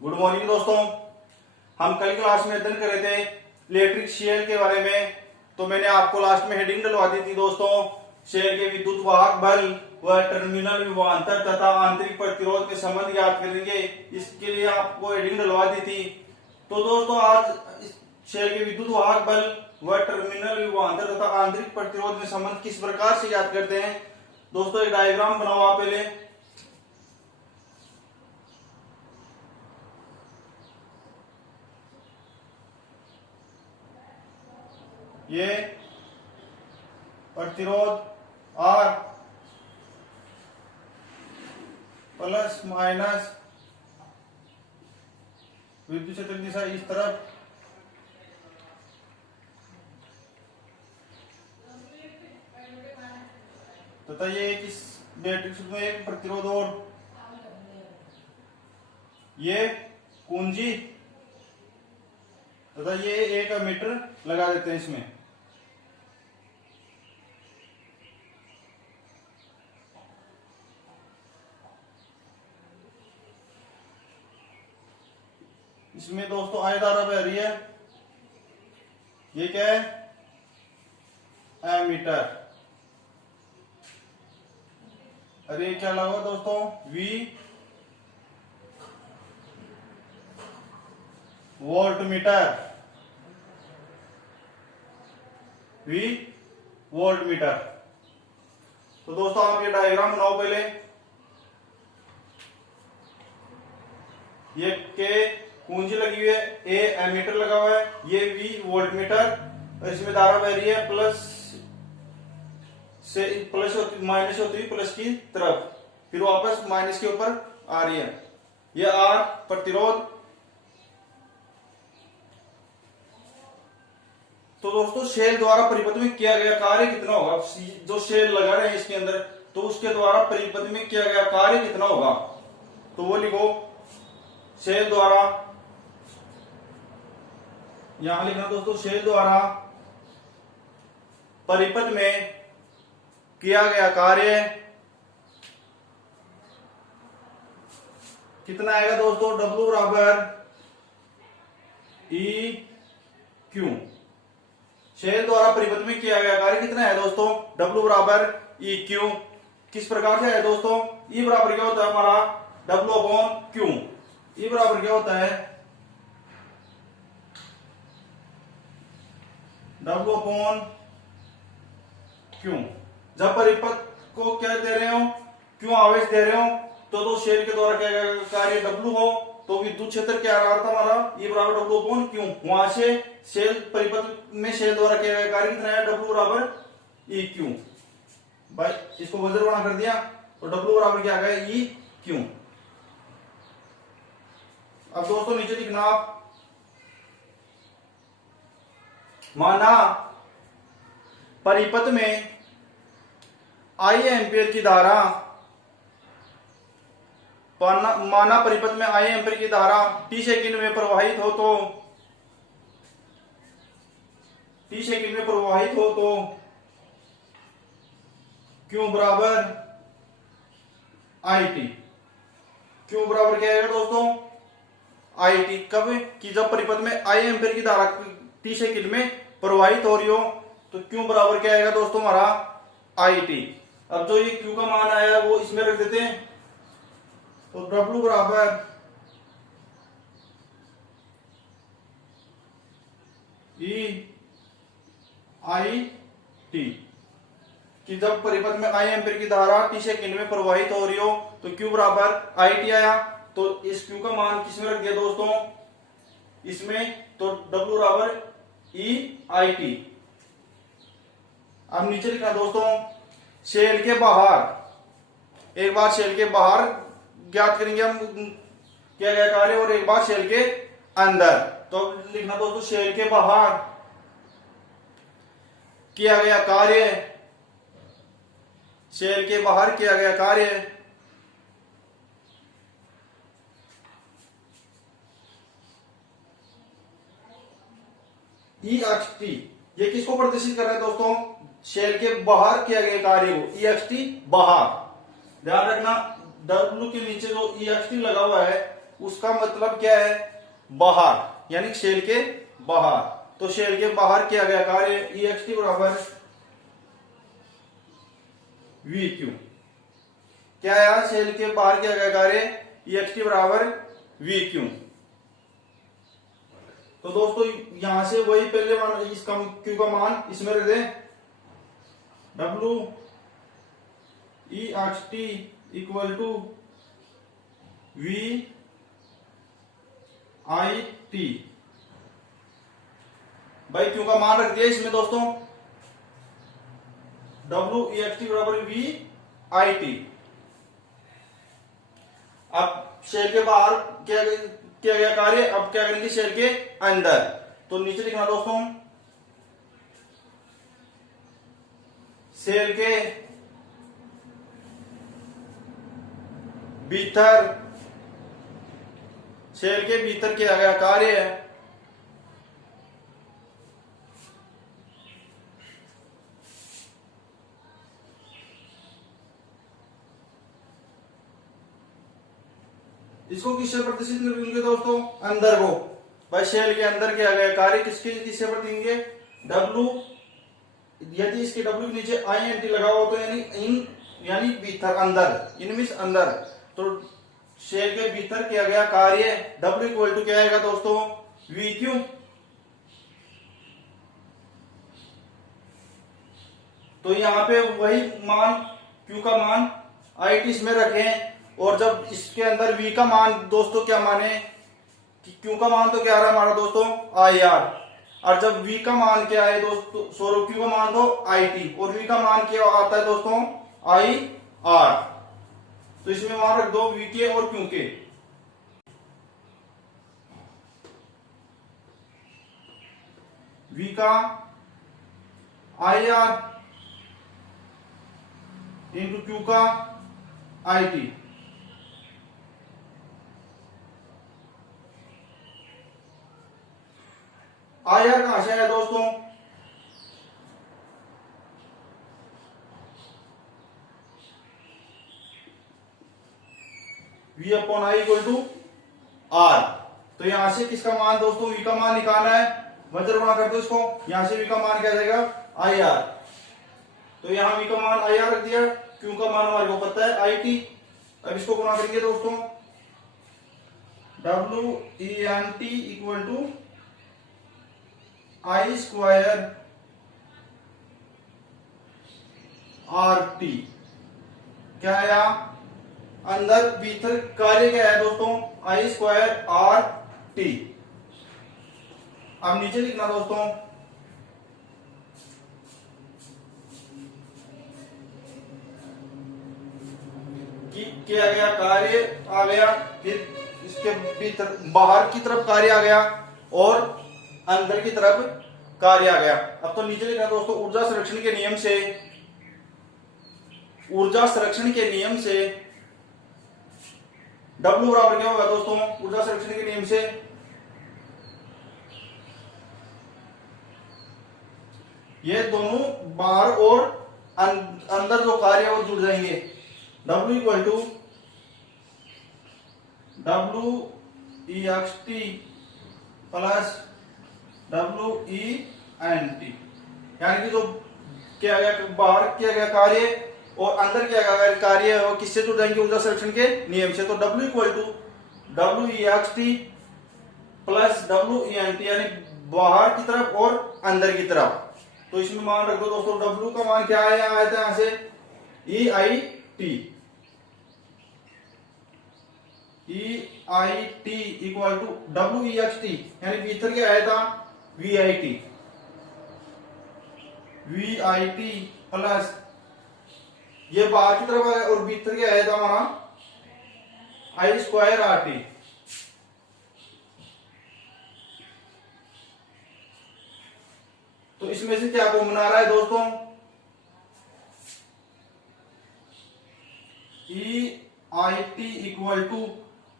Good morning दोस्तों। हम कल क्लास में अध्ययन कर रहे थे इलेक्ट्रिक शेल के बारे में। तो मैंने आपको लास्ट में हेडिंग डलवा दी थी दोस्तों, शेल के विद्युत वाहक बल व टर्मिनल विभवांतर तथा आंतरिक प्रतिरोध के संबंध ज्ञात करेंगे। इसके लिए आपको हेडिंग डलवा दी थी। तो दोस्तों आज शेल के विद्युत वाहक बल व टर्मिनल विभवांतर तथा आंतरिक प्रतिरोध में संबंध किस प्रकार से ज्ञात करते हैं। दोस्तों एक डायग्राम बनाओ आप पहले। ये प्रतिरोध R प्लस माइनस विद्युत क्षेत्र की दिशा इस तरफ, तथा ये एक इस मैट्रिक्स में एक प्रतिरोध और ये कुंजी तथा ये एक मीटर लगा देते हैं इसमें। इसमें दोस्तों I धारा बह रही है। ये क्या है? एमीटर। अरे ये क्या लगा दोस्तों? V voltmeter. V voltmeter. तो दोस्तों आप ये डायग्राम बनाओ पहले। ये के कुंजी लगी हुई है, ए एमीटर लगा हुआ है, ये V वोल्टमीटर, और इसमें धारा बह रही है प्लस से प्लस माइनस होती हुई प्लस की तरफ, फिर वापस माइनस के ऊपर आ रही है। ये R प्रतिरोध। तो दोस्तों शेल द्वारा परिपथ में किया गया कार्य कितना होगा? जो शेल लगा रहे हैं इसके अंदर, तो उसके द्वारा परिपथ में किया गया कार्य कितना होगा? तो वो लिखो, शेल द्वारा, यहां लिखना दोस्तों, शेल द्वारा परिपथ में किया गया कार्य कितना आएगा दोस्तों? W बराबर E Q। शेल द्वारा परिपथ में किया गया कार्य कितना है दोस्तों? W बराबर E Q। किस प्रकार से है दोस्तों? E बराबर क्या होता है हमारा? W upon Q। E बराबर क्या होता है? W upon Q। जब परिपथ को क्या दे रहे हो? Q आवेश दे रहे हो, तो शेल के द्वारा क्या गया कार्य W हो, तो विद्युत क्षेत्र क्या आ रहा था हमारा? E बराबर W अपॉन Q। वहां से शेल परिपथ में शेल द्वारा किया गया कार्य कितना है? W बराबर E Q। भाई इसको वज्र बना कर दिया, तो W बराबर क्या आ गया? E Q। अब दोस्तों नीचे लिखना आप, माना परिपथ में I एम्पियर की धारा, माना परिपथ में I एम्पियर की धारा t सेकंड में प्रवाहित हो तो Q बराबर IT। Q बराबर क्या है दोस्तों? IT। कब? कि जब परिपथ में I एम्पियर की धारा t सेकंड में प्रवाहित हो रही हो, तो Q बराबर क्या आएगा दोस्तों हमारा? IT। अब जो ये Q का मान आया वो इसमें रख देते हैं, तो W बराबर EIT। कि जब परिपथ में I एम्पियर की धारा t सेकंड में प्रवाहित हो रही हो, तो Q बराबर IT आया। तो इस Q का मान किसमें रख दिया दोस्तों? इसमें। तो W बराबर EIT। अब नीचे लिखना दोस्तों, शेल के बाहर, एक बार शेल के बाहर ज्ञात करेंगे हम किया गया कार्य, और एक बार शेल के अंदर। तो लिखना दोस्तों, शेल के बाहर किया गया कार्य, शेल के बाहर किया गया कार्य EXT। ये किसको प्रदर्शित कर रहा है दोस्तों? शेल के बाहर किया गया कार्य को, EXT बाहर। ध्यान रखना W के नीचे जो EXT लगा हुआ है, उसका मतलब क्या है, बाहर, यानी शेल के बाहर। तो शेल के बाहर किया गया कार्य EXT बराबर VQ। क्या है, शेल के बाहर किया गया कार्य EXT बराबर VQ। तो दोस्तों यहां से वही पहले मान, इसका Q का मान इसमें रख दें, WEXT इक्वल टू VIT। भाई Q का मान रख दिया इसमें दोस्तों, WEXT बराबर VIT। अब शेल के बाहर किया गया कार्य, अब क्या करेंगे शेल के अंदर। तो नीचे लिखना दोस्तों, शेल के भीतर, शेल के भीतर किया गया कार्य है इसको किससे प्रतिष्ठित करेंगे दोस्तों, अंदर को। भाई शेल के अंदर किया गया कार्य किससे प्रतिनिधित्व देंगे, W। यदि इसके W के नीचे INT लगा हो तो यानी इन, यानी भीतर, अंदर, इन मींस अंदर। तो शेल के भीतर किया गया कार्य W इक्वल टू क्या आएगा दोस्तों, VQ। तो यहाँ पे वही मान Q का मान IT इसमें रखें, और जब इसके अंदर V का मान दोस्तों क्या माने कि Q का मान तो क्या आ रहा है हमारा दोस्तों IR, और जब V का मान क्या है दोस्तों, सॉरी Q का मान तो IT और V का मान क्या आता है दोस्तों IR। तो इसमें मान रख दो V के और Q के। V का IR इंटू Q का IT। IR कहां से आया दोस्तों, V upon I equal to R। तो यहां से किसका मान दोस्तों, V का मान निकालना है, वज्र गुणा कर दो इसको, यहां से V का मान क्या जाएगा IR। तो यहां V का मान IR रख दिया, Q का मान हमारे को पता है IT। अब इसको गुणा करेंगे दोस्तों, WENT equal to I square RT। क्या आया, अंदर भीतर कार्य क्या है दोस्तों, I स्क्वायर RT। अब नीचे लिखना दोस्तों, कि किया गया कार्य आ गया, फिर इसके भीतर बाहर की तरफ कार्य आ गया और अंदर की तरफ कार्य आ गया। अब तो नीचे लिखना दोस्तों, ऊर्जा संरक्षण के नियम से, ऊर्जा संरक्षण के नियम से W बराबर क्या होगा दोस्तों, ऊर्जा संरक्षण के नियम से ये दोनों बाहर और अंदर जो कार्य है वो जुड़ जाएंगे। W equal to WEXT plus WENT, यानी कि जो किया गया बाहर किया गया कार्य और अंदर किया गया कार्य है वो किससे जुड़ जाएंगे, ऊर्जा संरक्षण के नियम से। तो W equal to WEXT plus WENT, यानी बाहर की तरफ और अंदर की तरफ। तो इसमें मान रख दो दोस्तों, W का मान क्या है, आया था यहां से EIT इक्वल टू WEXT, यानी भीतर क्या आया था VIT प्लस ये बाहर की तरफ आया और भीतर क्या आया था हमारा I स्क्वायर RT। तो इसमें से क्या कॉमन आ रहा है दोस्तों, EIT इक्वल टू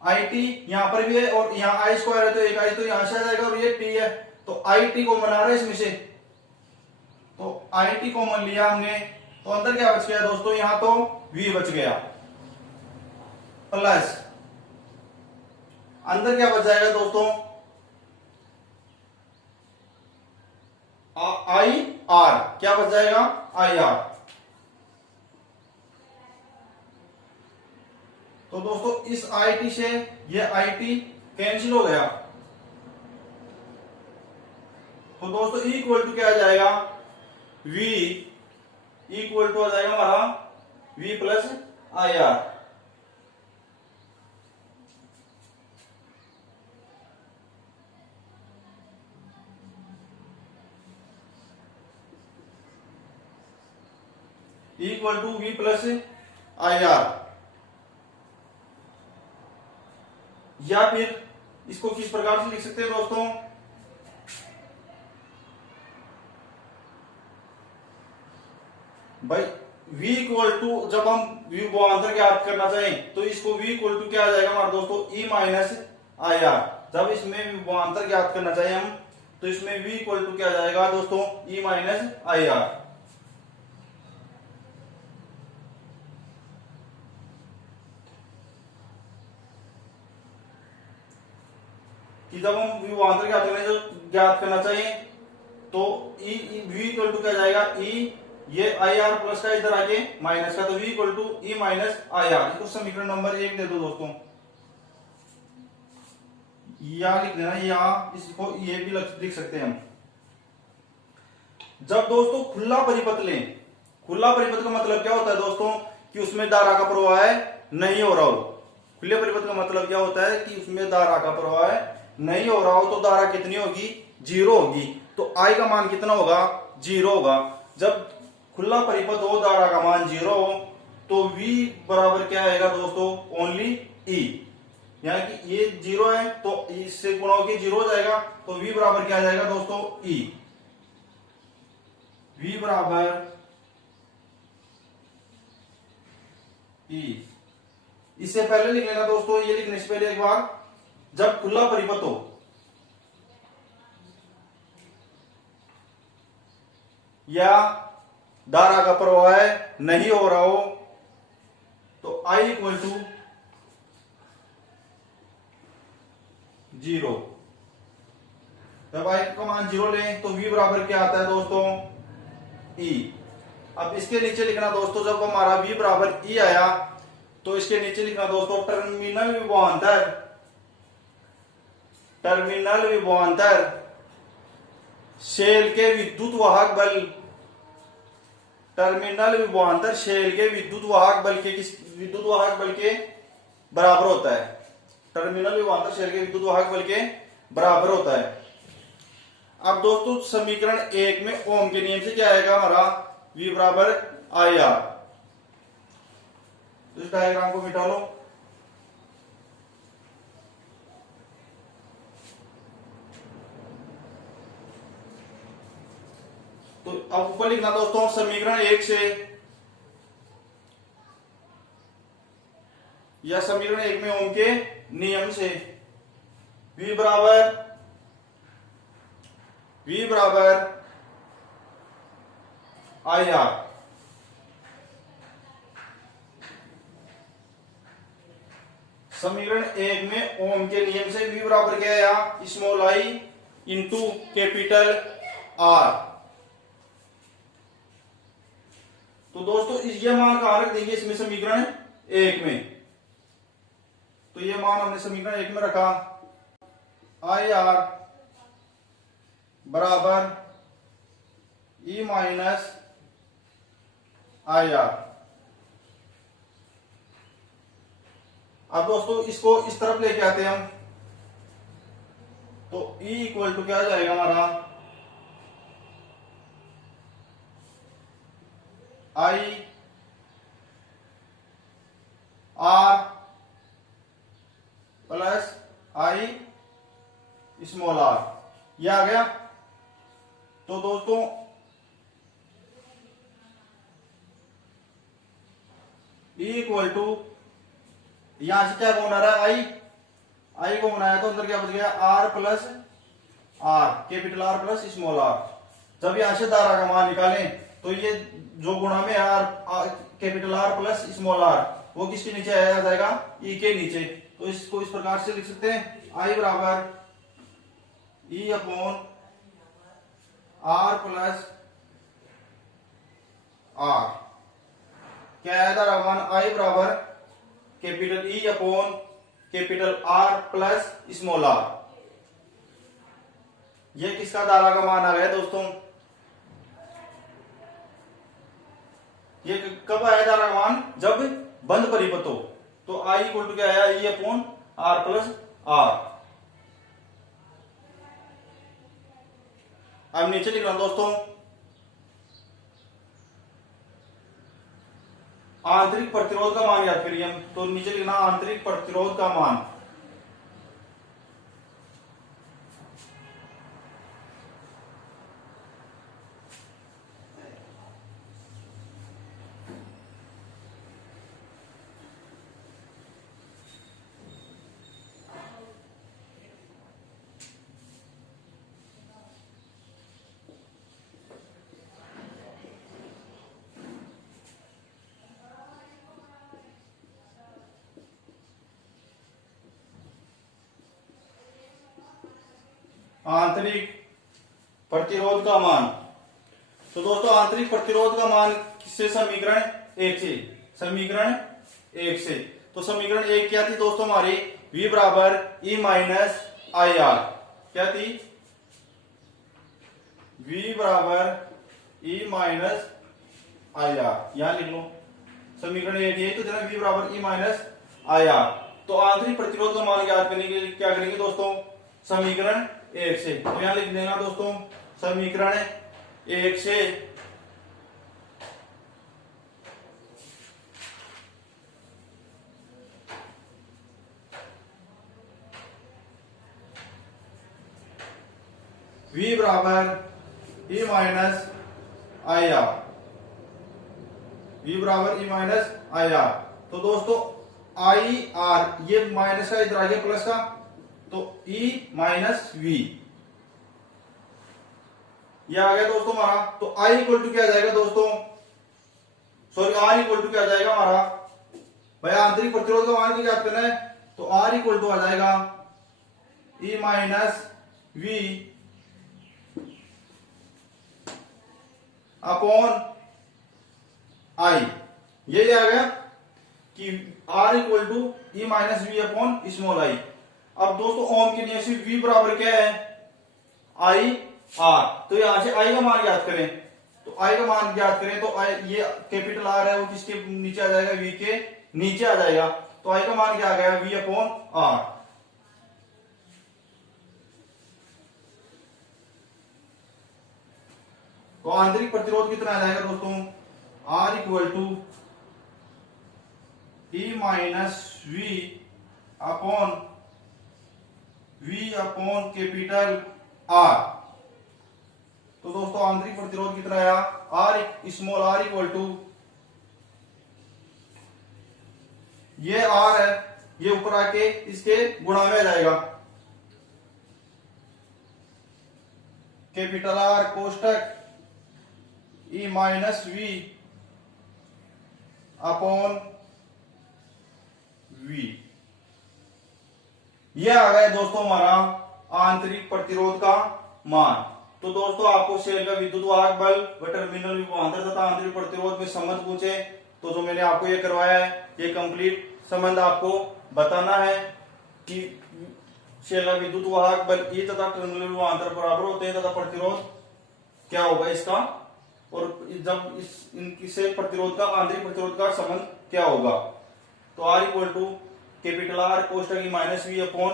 IT यहां पर भी है और यहां I स्क्वायर है, तो एक I तो यहां से आ जाएगा और ये T है, तो IT कॉमन आ रहा है इसमें से। तो IT कॉमन लिया हमने, तो अंदर क्या बच गया दोस्तों, यहां तो V बच गया प्लस अंदर क्या बच जाएगा दोस्तों, आई आर, क्या बच जाएगा, आई आर। तो दोस्तों इस आई टी से ये आई टी कैंसिल हो गया, तो दोस्तों E इक्वल टू क्या आ जाएगा, V इक्वल टू आ जाएगा हमारा V plus I R. Equal to V plus I R. या फिर इसको किस प्रकार से लिख सकते हैं दोस्तों, भाई V इक्वल टू, जब हम V विभवांतर ज्ञात करना चाहें तो इसको V इक्वल टू क्या आ जाएगा हमारा दोस्तों, E माइनस आई आर। जब इसमें विभवांतर ज्ञात करना चाहें हम तो इसमें V इक्वल टू क्या आ जाएगा दोस्तों, E माइनस आई आर। कि जब हम विभवांतर ज्ञात करना चाहिए तो E V इक्वल टू क्या जाएगा, E ये आई आर प्लस का इधर आके माइनस का, तो V equal to E minus I R. इसको समीकरण नंबर 1 दे दो दोस्तों, या लिख देना, या इसको ये भी लिख सकते हैं हम। जब दोस्तों खुला परिपथ लें, खुला परिपथ का मतलब क्या होता है दोस्तों, कि उसमें धारा का प्रवाह नहीं हो रहा हो। खुले परिपथ का मतलब क्या होता है कि उसमें धारा का प्रवाह नहीं हो रहा हो, तो धारा कितनी होगी, 0 होगी। तो I का मान कितना होगा, 0 होगा। जब खुला परिपथ हो, धारा का मान 0 हो, तो V बराबर क्या आएगा दोस्तों, ओनली E। यानी कि ये 0 है तो इससे गुणा होकर 0 हो जाएगा, तो V बराबर क्या आ जाएगा दोस्तों, E। V बराबर E। इससे पहले लिख लेना दोस्तों, ये लिखने से पहले एक बार, जब खुला परिपथ हो या धारा का प्रवाह नहीं हो रहा हो तो I इक्वल टू 0। जब I का मान 0 लें तो V बराबर क्या आता है दोस्तों, E। अब इसके नीचे लिखना दोस्तों, जब हमारा V बराबर E आया तो इसके नीचे लिखना दोस्तों, टर्मिनल विभवांतर, टर्मिनल विभवांतर शेल के विद्युत वाहक बल, टर्मिनल विभवांतर शेल के विद्युत वाहक बल के विद्युत वाहक बल के बराबर होता है। टर्मिनल विभवांतर शेल के विद्युत वाहक बल के बराबर होता है। अब दोस्तों समीकरण 1 में ओम के नियम से क्या आएगा हमारा, V बराबर आई आर। तो इस डायग्राम को मिटा लो। तो अब ऊपर लिखना दोस्तों, समीकरण 1 से या समीकरण 1 में ओम के नियम से V बराबर आई आर। समीकरण 1 में ओम के नियम से V बराबर क्या आया, small I into capital R. तो दोस्तों ये मान कहां रख देंगे इसमें, समीकरण 1 में। तो ये मान हमने समीकरण 1 में रखा, आई आर बराबर E माइनस आई आर। अब दोस्तों इसको इस तरफ लेके आते हैं हम, तो E इक्वल टू क्या आ जाएगा हमारा, I R plus I small R, ये आ गया। तो दोस्तों E इक्वल टू, यहां से क्या कौन आ रहा है, आई को बनाया तो अंदर क्या बच गया, R plus R, capital R plus small R. जब यहां से धारा का मान निकालें तो ये जो गुणा में R capital R plus small R, वो किसके नीचे आ जाएगा, ई के नीचे। तो इसको इस प्रकार से लिख सकते हैं, आई बराबर E upon R plus R. क्या है रहमान, आई बराबर capital E upon capital R plus small R. ये किसका दारा का मान आ गया दोस्तों, ये कब आया दारा का मान, जब बंद परिपथ हो। तो आई इक्वल टू क्या आया, E upon R plus R. अब नीचे लिख रहा हूं दोस्तों, आंतरिक प्रतिरोध का मान याद करिए हम। तो नीचे लिखना आंतरिक प्रतिरोध का मान। आंतरिक प्रतिरोध का मान। तो दोस्तों आंतरिक प्रतिरोध का मान किससे, समीकरण 1 से, समीकरण 1 से। तो समीकरण 1 क्या थी दोस्तों हमारी, V बराबर ई माइनस आई आर। क्या थी, V बराबर ई माइनस आई आर, यहां लिख लो समीकरण 1 ये। तो जरा V बराबर ई माइनस आई आर। तो आंतरिक प्रतिरोध का मान ज्ञात करने के लिए क्या करेंगे दोस्तों, समीकरण 1 से। तो यहां लिख देना दोस्तों समीकरण 1 से V बराबर E minus I are, V बराबर ई माइनस आई आर। तो दोस्तों आई आर, ये माइनस का इधर आ गया प्लस का, तो E माइनस वी यह आ गया दोस्तों हमारा। तो I इक्वल टू क्या आ जाएगा दोस्तों, सॉरी R इक्वल टू क्या आ जाएगा हमारा, भाई आंतरिक प्रतिरोध का मान क्या करना है, तो R इक्वल टू आ जाएगा E minus V upon I। ये आ गया कि R equal to E minus V upon small I. अब दोस्तों ओम के नियम से V बराबर क्या है, आई आर। तो यहां से I का मान ज्ञात करें, तो I का मान ज्ञात करें तो I, ये कैपिटल R है वो किसके नीचे आ जाएगा, V के नीचे आ जाएगा। तो I का मान क्या आ गया, V अपॉन आर। तो आंतरिक प्रतिरोध कितना आ जाएगा दोस्तों, R equal to E minus V upon V upon capital R। तो दोस्तों आंतरिक प्रतिरोध कितना आया, R small r equal to, ये R है, ये ऊपर आके इसके गुणा में आ जाएगा, कैपिटल R कोष्टक E minus V upon V। यह आ गया दोस्तों हमारा आंतरिक प्रतिरोध का मान। तो दोस्तों आपको सेल का विद्युत वाहक बल व टर्मिनल विभवांतर तथा आंतरिक प्रतिरोध में संबंध पूछे तो जो मैंने आपको ये करवाया है, ये कंप्लीट संबंध आपको बताना है कि सेल का विद्युत वाहक बल E तथा टर्मिनल विभवांतर बराबर होते हैं तथा प्रतिरोध क्या होगा इसका, और जब इनसे प्रतिरोध का, आंतरिक प्रतिरोध का संबंध क्या होगा। तो R equal to capital R कोष्टक E minus V upon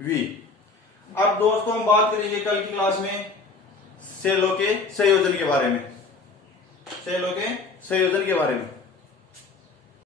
V. अब दोस्तों हम बात करेंगे कल की क्लास में सेलों के संयोजन के बारे में, सेलों के संयोजन के बारे में।